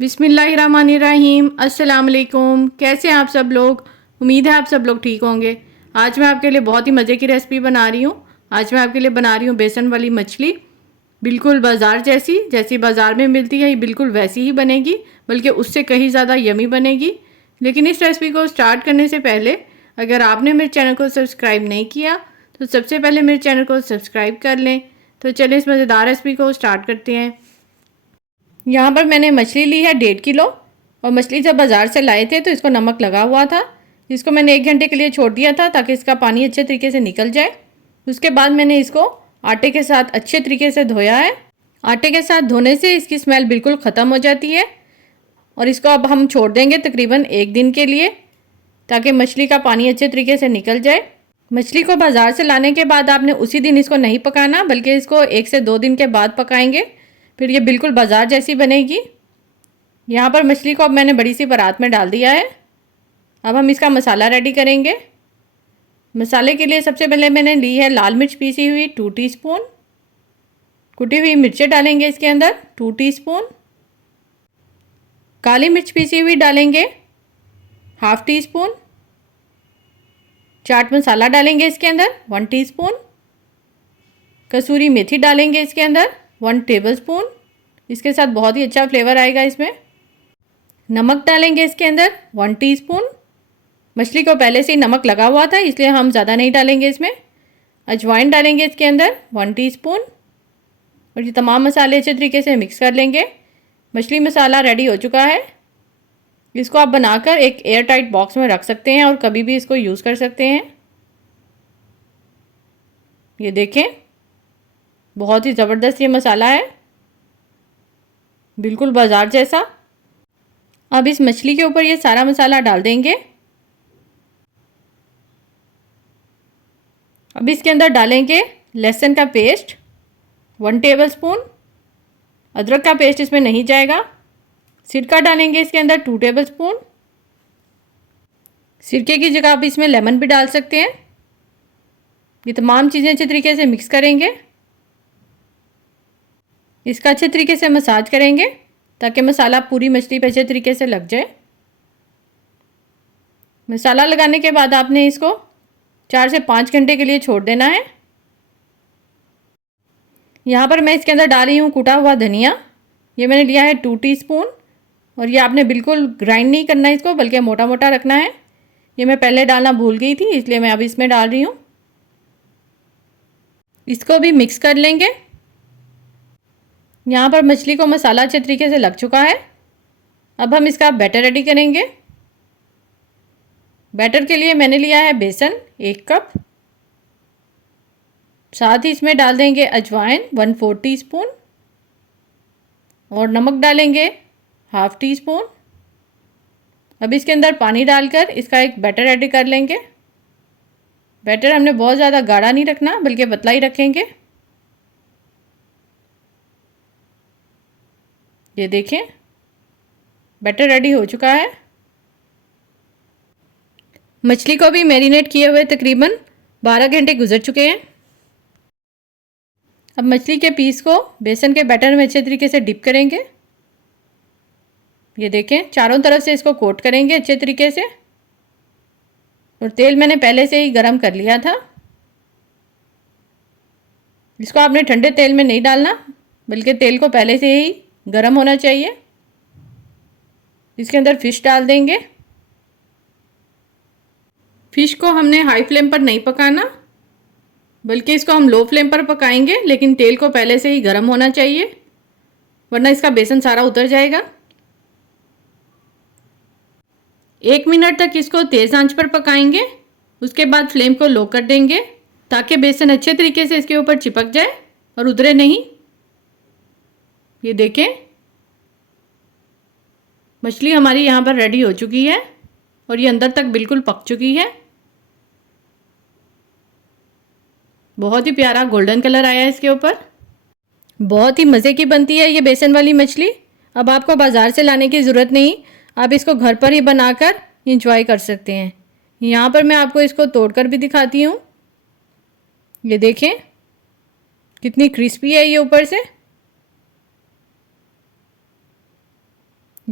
बिस्मिल्लाहिर्रहमानिर्रहीम। अस्सलाम वालेकुम। कैसे हैं आप सब लोग? उम्मीद है आप सब लोग ठीक होंगे। आज मैं आपके लिए बहुत ही मज़े की रेसिपी बना रही हूँ। आज मैं आपके लिए बना रही हूँ बेसन वाली मछली। बिल्कुल बाज़ार जैसी बाज़ार में मिलती है ये बिल्कुल वैसी ही बनेगी, बल्कि उससे कहीं ज़्यादा यमी बनेगी। लेकिन इस रेसिपी को स्टार्ट करने से पहले अगर आपने मेरे चैनल को सब्सक्राइब नहीं किया तो सबसे पहले मेरे चैनल को सब्सक्राइब कर लें। तो चलिए इस मज़ेदार रेसिपी को स्टार्ट करते हैं। यहाँ पर मैंने मछली ली है 1.5 किलो, और मछली जब बाज़ार से लाए थे तो इसको नमक लगा हुआ था। इसको मैंने 1 घंटे के लिए छोड़ दिया था ताकि इसका पानी अच्छे तरीके से निकल जाए। उसके बाद मैंने इसको आटे के साथ अच्छे तरीके से धोया है। आटे के साथ धोने से इसकी स्मेल बिल्कुल ख़त्म हो जाती है। और इसको अब हम छोड़ देंगे तकरीबन 1 दिन के लिए, ताकि मछली का पानी अच्छे तरीके से निकल जाए। मछली को बाज़ार से लाने के बाद आपने उसी दिन इसको नहीं पकाना, बल्कि इसको 1 से 2 दिन के बाद पकाएंगे, फिर ये बिल्कुल बाज़ार जैसी बनेगी। यहाँ पर मछली को अब मैंने बड़ी सी परात में डाल दिया है। अब हम इसका मसाला रेडी करेंगे। मसाले के लिए सबसे पहले मैंने ली है लाल मिर्च पीसी हुई 2 टीस्पून। कुटी हुई मिर्चें डालेंगे इसके अंदर 2 टीस्पून। काली मिर्च पीसी हुई डालेंगे 1/2 टीस्पून। चाट मसाला डालेंगे इसके अंदर 1 टीस्पून। कसूरी मेथी डालेंगे इसके अंदर 1 टेबलस्पून। इसके साथ बहुत ही अच्छा फ्लेवर आएगा इसमें। नमक डालेंगे इसके अंदर 1 टीस्पून। मछली को पहले से ही नमक लगा हुआ था इसलिए हम ज़्यादा नहीं डालेंगे इसमें। अजवाइन डालेंगे इसके अंदर 1 टीस्पून। और ये तमाम मसाले अच्छे तरीके से मिक्स कर लेंगे। मछली मसाला रेडी हो चुका है। इसको आप बनाकर एक एयर टाइट बॉक्स में रख सकते हैं और कभी भी इसको यूज़ कर सकते हैं। ये देखें, बहुत ही ज़बरदस्त ये मसाला है, बिल्कुल बाज़ार जैसा। अब इस मछली के ऊपर ये सारा मसाला डाल देंगे। अब इसके अंदर डालेंगे लहसुन का पेस्ट 1 टेबलस्पून। अदरक का पेस्ट इसमें नहीं जाएगा। सिरका डालेंगे इसके अंदर 2 टेबलस्पून। सिरके की जगह आप इसमें लेमन भी डाल सकते हैं। ये तमाम चीज़ें अच्छे तरीके से मिक्स करेंगे। इसका अच्छे तरीके से मसाज करेंगे ताकि मसाला पूरी मछली पे अच्छे तरीके से लग जाए। मसाला लगाने के बाद आपने इसको 4 से 5 घंटे के लिए छोड़ देना है। यहाँ पर मैं इसके अंदर डाल रही हूँ कूटा हुआ धनिया। ये मैंने लिया है 2 टीस्पून। और ये आपने बिल्कुल ग्राइंड नहीं करना है इसको, बल्कि मोटा मोटा रखना है। ये मैं पहले डालना भूल गई थी इसलिए मैं अब इसमें डाल रही हूँ। इसको भी मिक्स कर लेंगे। यहाँ पर मछली को मसाला अच्छे तरीके से लग चुका है। अब हम इसका बैटर रेडी करेंगे। बैटर के लिए मैंने लिया है बेसन 1 कप। साथ ही इसमें डाल देंगे अजवाइन 1/4 टीस्पून। और नमक डालेंगे 1/2 टीस्पून। अब इसके अंदर पानी डालकर इसका एक बैटर रेडी कर लेंगे। बैटर हमने बहुत ज़्यादा गाढ़ा नहीं रखना, बल्कि पतला ही रखेंगे। ये देखें, बैटर रेडी हो चुका है। मछली को भी मैरिनेट किए हुए तकरीबन 12 घंटे गुजर चुके हैं। अब मछली के पीस को बेसन के बैटर में अच्छे तरीके से डिप करेंगे। ये देखें, चारों तरफ से इसको कोट करेंगे अच्छे तरीके से। और तेल मैंने पहले से ही गरम कर लिया था। इसको आपने ठंडे तेल में नहीं डालना, बल्कि तेल को पहले से ही गरम होना चाहिए। इसके अंदर फ़िश डाल देंगे। फ़िश को हमने हाई फ्लेम पर नहीं पकाना, बल्कि इसको हम लो फ्लेम पर पकाएंगे, लेकिन तेल को पहले से ही गर्म होना चाहिए, वरना इसका बेसन सारा उतर जाएगा। 1 मिनट तक इसको तेज़ आंच पर पकाएंगे। उसके बाद फ्लेम को लो कर देंगे ताकि बेसन अच्छे तरीके से इसके ऊपर चिपक जाए और उतरे नहीं। ये देखें, मछली हमारी यहाँ पर रेडी हो चुकी है और ये अंदर तक बिल्कुल पक चुकी है। बहुत ही प्यारा गोल्डन कलर आया है इसके ऊपर। बहुत ही मज़े की बनती है ये बेसन वाली मछली। अब आपको बाज़ार से लाने की ज़रूरत नहीं, आप इसको घर पर ही बनाकर इंजॉय कर सकते हैं। यहाँ पर मैं आपको इसको तोड़कर भी दिखाती हूँ। ये देखें, कितनी क्रिस्पी है ये ऊपर से।